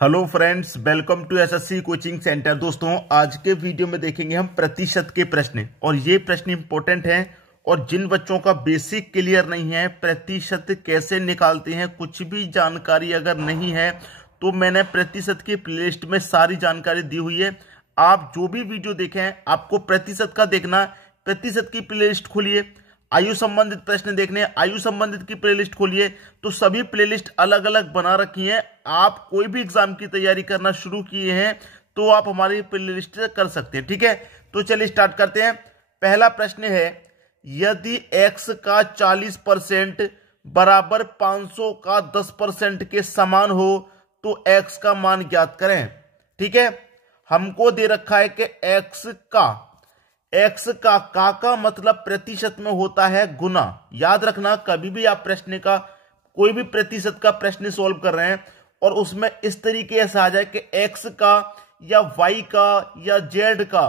Hello friends, welcome to SSC coaching centre. दोस्तों, आज के वीडियो में देखेंगे हम प्रतिशत के प्रश्न, और ये प्रश्न इंपॉर्टेंट हैं। और जिन बच्चों का बेसिक क्लियर नहीं है, प्रतिशत कैसे निकालते हैं, कुछ भी जानकारी अगर नहीं है तो मैंने प्रतिशत की प्लेलिस्ट में सारी जानकारी दी हुई है। आप जो भी वीडियो देखें, आपको प्रतिशत का देखना, प्रतिशत की प्लेलिस्ट खोलिए। आयु संबंधित प्रश्न देखने, आयु संबंधित की प्लेलिस्ट खोलिए, तो सभी प्लेलिस्ट अलग अलग बना रखी हैं। आप कोई भी एग्जाम की तैयारी करना शुरू किए हैं तो आप हमारी प्लेलिस्ट से कर सकते हैं। ठीक है, तो चलिए स्टार्ट करते हैं। पहला प्रश्न है, यदि x का 40% बराबर 500 का 10% के समान हो तो x का मान ज्ञात करें। ठीक है, हमको दे रखा है कि x का मतलब प्रतिशत में होता है गुना। याद रखना, कभी भी आप प्रश्न का कोई भी प्रतिशत का प्रश्न सॉल्व कर रहे हैं और उसमें इस तरीके से आ जाए कि x का या y का या z का,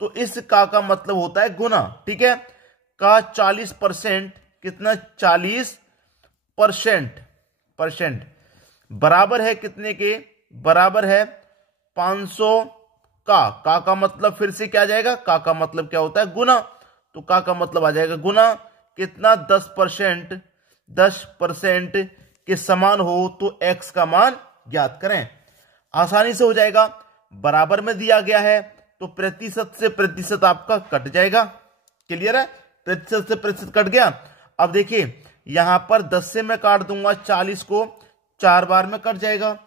तो इस का मतलब होता है गुना। ठीक है, का 40% कितना, 40% बराबर है कितने के, बराबर है 500 का मतलब फिर से क्या आ जाएगा, का मतलब क्या होता है, गुना। तो का मतलब आ जाएगा गुना, कितना, 10% के समान हो तो x का मान ज्ञात करें। आसानी से हो जाएगा, बराबर में दिया गया है तो प्रतिशत से प्रतिशत आपका कट जाएगा। क्लियर है, प्रतिशत से प्रतिशत कट गया। अब देखिए, यहां पर 10 से मैं काट दूंगा 40 को, 4 बार में कट जाएगा,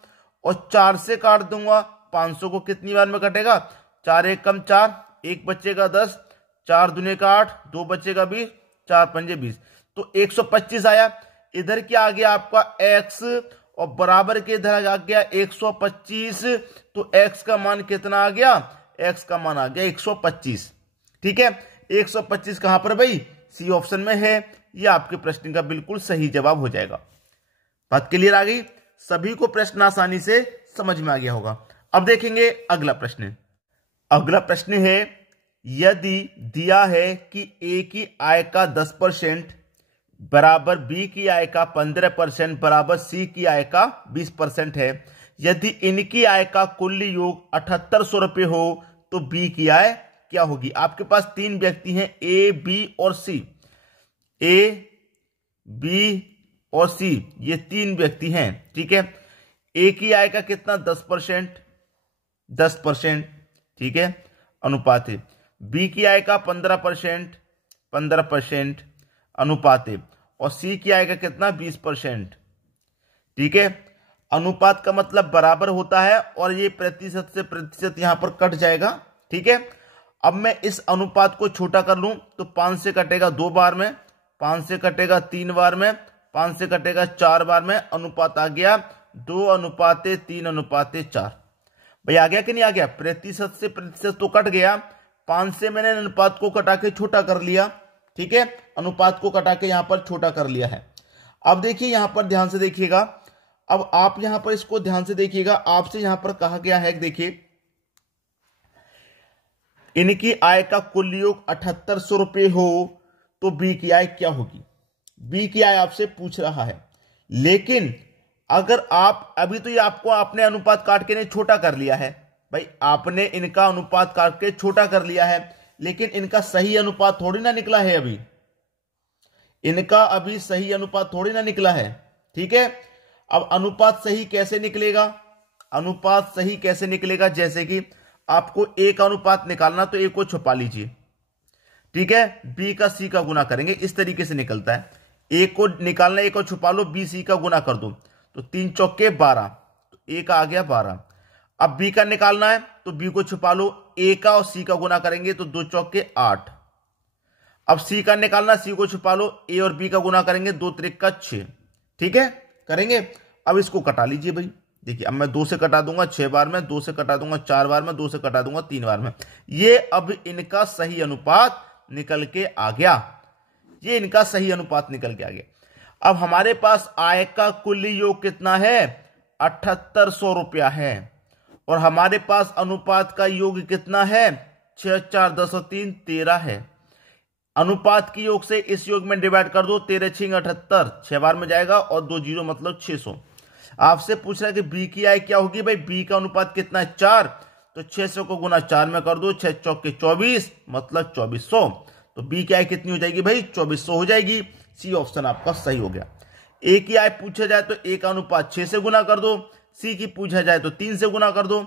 और 4 से काट दूंगा 500 को, कितनी बार में कटेगा, 4 एक कम 4, 1 बचेगा 10, 4 दूने का 8, 2 बचेगा 20, 4 पंजे 20, तो 125 आया। इधर क्या आ गया आपका x, और बराबर के इधर आ गया 125, तो x का मान कितना आ गया, x का मान आ गया 125। ठीक है, 125 कहां पर भाई, सी ऑप्शन में है। यह आपके प्रश्न का बिल्कुल सही जवाब हो जाएगा। बात क्लियर आ गई, सभी को प्रश्न आसानी से समझ में आ गया होगा। अब देखेंगे अगला प्रश्न। अगला प्रश्न है, यदि दिया है कि ए की आय का 10% बराबर बी की आय का 15% बराबर सी की आय का 20% है, यदि इनकी आय का कुल योग 7800 रुपये हो तो बी की आय क्या होगी। आपके पास 3 व्यक्ति हैं, ए बी और सी। ए बी और सी, ये 3 व्यक्ति हैं। ठीक है, ए की आय का कितना, 10%, ठीक है, अनुपात है। बी की आय का 15% अनुपात है, और सी की आय का कितना, 20%। ठीक है, अनुपात का मतलब बराबर होता है, और ये प्रतिशत से प्रतिशत यहां पर कट जाएगा। ठीक है, अब मैं इस अनुपात को छोटा कर लूं तो 5 से कटेगा 2 बार में, 5 से कटेगा 3 बार में, 5 से कटेगा 4 बार में, अनुपात आ गया 2:3:4। भाई आ गया कि नहीं आ गया, प्रतिशत से प्रतिशत तो कट गया, 5 से मैंने अनुपात को कटा के छोटा कर लिया। ठीक है, अनुपात को कटा के यहां पर छोटा कर लिया है। अब देखिए, यहां पर ध्यान से देखिएगा, अब आप यहां पर इसको ध्यान से देखिएगा, आपसे यहां पर कहा गया है, देखिए इनकी आय का कुल योग 7800 रुपये हो तो बी की आय क्या होगी। बी की आय आपसे पूछ रहा है, लेकिन अगर आप अभी तो ये आपको आपने अनुपात काट के नहीं छोटा कर लिया है, भाई आपने इनका अनुपात काट के छोटा कर लिया है, लेकिन इनका सही अनुपात थोड़ी ना निकला है अभी, इनका अभी सही अनुपात थोड़ी ना निकला है। ठीक है, अब अनुपात सही कैसे निकलेगा, अनुपात सही कैसे निकलेगा, जैसे कि आपको ए का अनुपात निकालना तो ए को छुपा लीजिए। ठीक है, बी का सी का गुना करेंगे, इस तरीके से निकलता है। ए को निकालना, ए को छुपा लो, बी सी का गुना कर दो, तो 3 चौके 12, तो ए का आ गया 12। अब बी का निकालना है तो बी को छुपा लो, ए का और सी का गुना करेंगे तो 2 चौके 8। अब सी का निकालना, सी को छुपा लो, ए और बी का गुना करेंगे, 2 त्रिका 6। ठीक है, करेंगे। अब इसको कटा लीजिए भाई, देखिए अब मैं 2 से कटा दूंगा 6 बार में, 2 से कटा दूंगा 4 बार में, 2 से कटा दूंगा 3 बार में। ये अब इनका सही अनुपात निकल के आ गया, ये इनका सही अनुपात निकल के आ गया। अब हमारे पास आय का कुल योग कितना है, 7800 रुपया है, और हमारे पास अनुपात का योग कितना है, 6 4 10 और 3 13 है। अनुपात की योग से इस योग में डिवाइड कर दो, 13 6 78, 6 बार में जाएगा, और 2 जीरो मतलब 600। आपसे पूछ रहा है कि बी की आय क्या होगी। भाई बी का अनुपात कितना है 4, तो 600 को गुना 4 में कर दो, 6 चौके 24 मतलब 2400। तो बी की आय कितनी हो जाएगी भाई 2400 हो जाएगी। सी ऑप्शन आपका सही हो गया। ए की आय पूछा जाए तो ए का अनुपात 6 से गुना कर दो, सी की पूछा जाए तो 3 से गुना कर दो।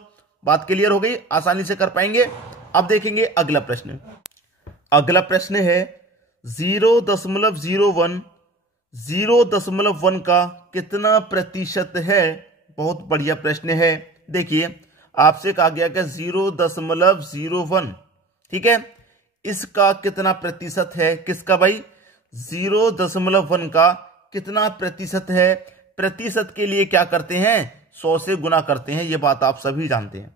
बात क्लियर हो गई, आसानी से कर पाएंगे। अब देखेंगे अगला प्रश्न। अगला प्रश्न है 0.01 0.1 का कितना प्रतिशत है। बहुत बढ़िया प्रश्न है। देखिए आपसे कहा गया कि 0.01, ठीक है, इसका कितना प्रतिशत है। किसका भाई 0.1 का कितना प्रतिशत है। प्रतिशत के लिए क्या करते हैं 100 से गुना करते हैं, यह बात आप सभी जानते हैं,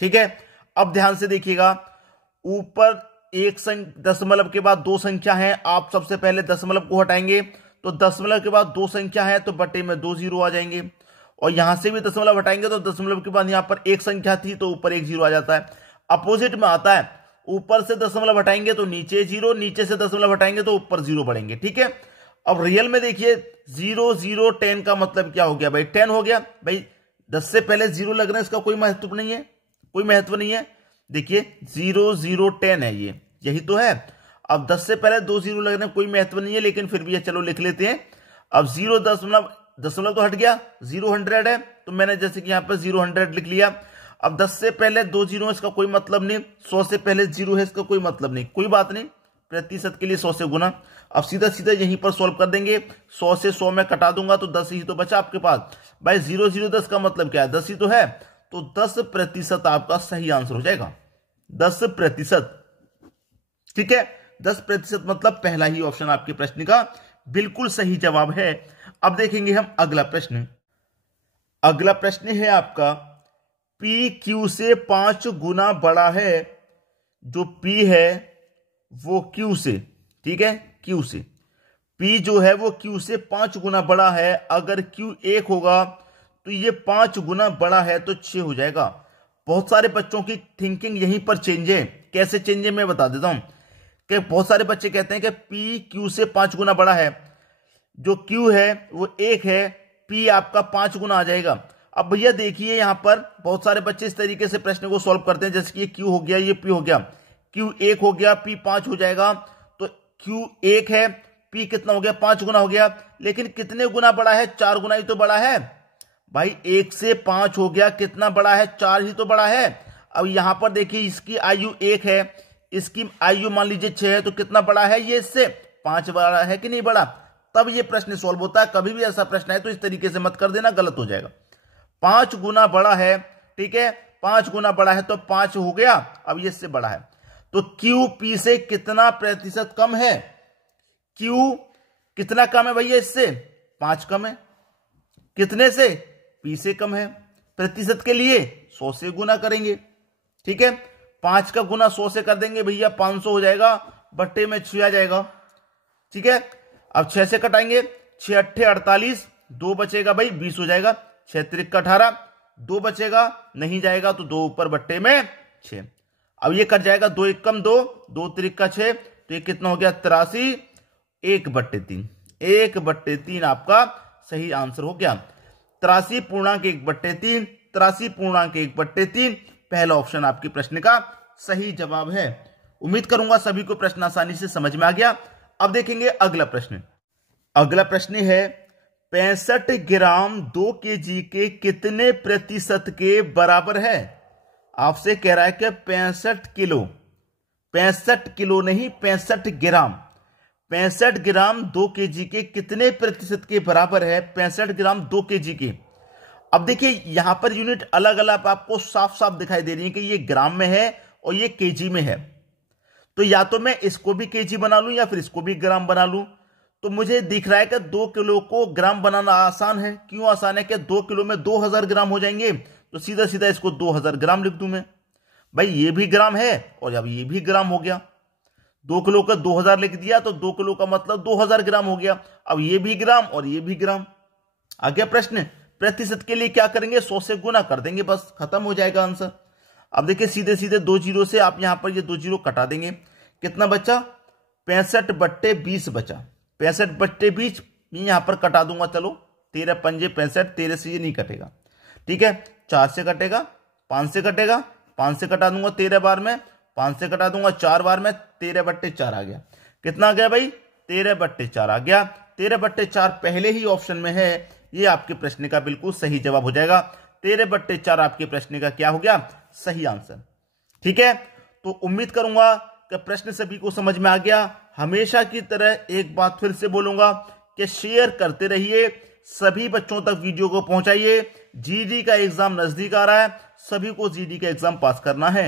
ठीक है। अब ध्यान से देखिएगा, ऊपर एक दशमलव के बाद दो संख्या है, आप सबसे पहले दशमलव को हटाएंगे तो दशमलव के बाद दो संख्या है तो बटे में 2 जीरो आ जाएंगे, और यहां से भी दशमलव हटाएंगे तो दशमलव के बाद यहां पर एक संख्या थी तो ऊपर 1 जीरो आ जाता है। अपोजिट में आता है, ऊपर से दशमलव हटाएंगे तो नीचे जीरो, नीचे से दशमलव हटाएंगे तो ऊपर जीरो बढ़ेंगे, ठीक है। अब रियल में देखिए 0 0 10 का मतलब क्या हो गया भाई 10 हो गया। भाई 10 से पहले जीरो लग रहे हैं, इसका कोई महत्व नहीं है, कोई महत्व नहीं है। देखिए 0 0 10 है, ये यही तो है। अब 10 से पहले 2 जीरो लग रहे हैं, कोई महत्व नहीं है, लेकिन फिर भी चलो लिख लेते हैं। अब 0 दशमलव तो हट गया, 0 100 है तो मैंने जैसे कि यहां पर 0 100 लिख लिया। अब 10 से पहले 2 जीरो है, इसका कोई मतलब नहीं। 100 से पहले जीरो है, इसका कोई मतलब नहीं। कोई बात नहीं, प्रतिशत के लिए 100 से गुना। अब सीधा सीधा यहीं पर सॉल्व कर देंगे। 100 से 100 में कटा दूंगा तो 10 ही तो बचा आपके पास। भाई 0 0 10 का मतलब क्या है 10 ही तो है, तो 10% आपका सही आंसर हो जाएगा। 10%, ठीक है। 10% मतलब पहला ही ऑप्शन आपके प्रश्न का बिल्कुल सही जवाब है। अब देखेंगे हम अगला प्रश्न। अगला प्रश्न है आपका P Q से 5 गुना बड़ा है। जो P है वो Q से, ठीक है, Q से P जो है वो Q से 5 गुना बड़ा है। अगर Q 1 होगा तो ये 5 गुना बड़ा है तो 6 हो जाएगा। बहुत सारे बच्चों की थिंकिंग यहीं पर चेंज है। कैसे चेंज है मैं बता देता हूं कि बहुत सारे बच्चे कहते हैं कि P Q से 5 गुना बड़ा है। जो Q है वो 1 है, P आपका 5 गुना आ जाएगा। अब भैया देखिए यहां पर बहुत सारे बच्चे इस तरीके से प्रश्न को सॉल्व करते हैं, जैसे कि ये Q हो गया, ये P हो गया, Q 1 हो गया, P 5 हो जाएगा। तो Q 1 है, P कितना हो गया 5 गुना हो गया, लेकिन कितने गुना बड़ा है 4 गुना ही तो बड़ा है। भाई 1 से 5 हो गया, कितना बड़ा है 4 ही तो बड़ा है। अब यहां पर देखिए इसकी आयु 1 है, इसकी आयु मान लीजिए 6 है, तो कितना बड़ा है ये इससे 5 बड़ा है कि नहीं बड़ा। तब ये प्रश्न सॉल्व होता है। कभी भी ऐसा प्रश्न है तो इस तरीके से मत कर देना, गलत हो जाएगा। 5 गुना बड़ा है, ठीक है, 5 गुना बड़ा है तो 5 हो गया। अब ये इससे बड़ा है तो Q P से कितना प्रतिशत कम है। Q कितना कम है भैया इससे 5 कम है, कितने से P से कम है। प्रतिशत के लिए 100 से गुना करेंगे, ठीक है। 5 का गुना 100 से कर देंगे भैया 500 हो जाएगा, बट्टे में 6 आ जाएगा, ठीक है। अब 6 से कटाएंगे, 6 8 48, 2 बचेगा भाई 20 हो जाएगा। 6 3 18, 2 बचेगा नहीं जाएगा तो 2 ऊपर बट्टे में 6। अब ये कट जाएगा, 2 1 कम 2, 2 3 6, तो ये कितना हो गया 83, 1/3, 1/3 आपका सही आंसर हो गया। 83.1/3, 83.1/3 पहला ऑप्शन आपके प्रश्न का सही जवाब है। उम्मीद करूंगा सभी को प्रश्न आसानी से समझ में आ गया। अब देखेंगे अगला प्रश्न। अगला प्रश्न है 65 ग्राम 2 kg के कितने प्रतिशत के बराबर है। आपसे कह रहा है कि 65 किलो, 65 किलो नहीं 65 ग्राम, 65 ग्राम 2 kg के कितने प्रतिशत के बराबर है। 65 ग्राम 2 kg के। अब देखिए यहां पर यूनिट अलग अलग आपको साफ साफ दिखाई दे रही है कि ये ग्राम में है और ये केजी में है। तो या तो मैं इसको भी केजी बना लूं या फिर इसको भी ग्राम बना लूं। तो मुझे दिख रहा है कि 2 किलो को ग्राम बनाना आसान है। क्यों आसान है कि 2 किलो में 2000 ग्राम हो जाएंगे, तो सीधा सीधा इसको 2000 ग्राम लिख दूं मैं। भाई ये भी ग्राम है और अब ये भी ग्राम हो गया। 2 किलो का 2000 लिख दिया तो 2 किलो का मतलब 2000 ग्राम हो गया। अब ये भी ग्राम और ये भी ग्राम। आ गया प्रश्न। प्रतिशत के लिए क्या करेंगे 100 से गुना कर देंगे, बस खत्म हो जाएगा आंसर। अब देखिए सीधे सीधे 2 जीरो से आप यहां पर ये 2 जीरो कटा देंगे, कितना बचा 65/20 बचा। 65/20 यहां पर कटा दूंगा, चलो 13 पंजे 65, 13 से ये नहीं कटेगा। ठीक है, 4 से कटेगा, 5 से कटेगा, 5 से कटा दूंगा 13 बार में, 5 से कटा दूंगा 4 बार में, 13/4 आ गया। कितना आ गया भाई? 13/4 आ गया। 13/4 पहले ही ऑप्शन में है, ये आपके प्रश्न का बिल्कुल सही जवाब हो जाएगा। 13/4 आपके प्रश्न का क्या हो गया? सही आंसर। ठीक है, तो उम्मीद करूंगा कि प्रश्न सभी को समझ में आ गया। हमेशा की तरह एक बात फिर से बोलूंगा कि शेयर करते रहिए, सभी बच्चों तक वीडियो को पहुंचाइए। जीडी का एग्जाम नजदीक आ रहा है, सभी को जीडी का एग्जाम पास करना है।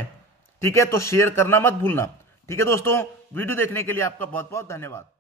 ठीक है, तो शेयर करना मत भूलना। ठीक है दोस्तों, वीडियो देखने के लिए आपका बहुत बहुत धन्यवाद।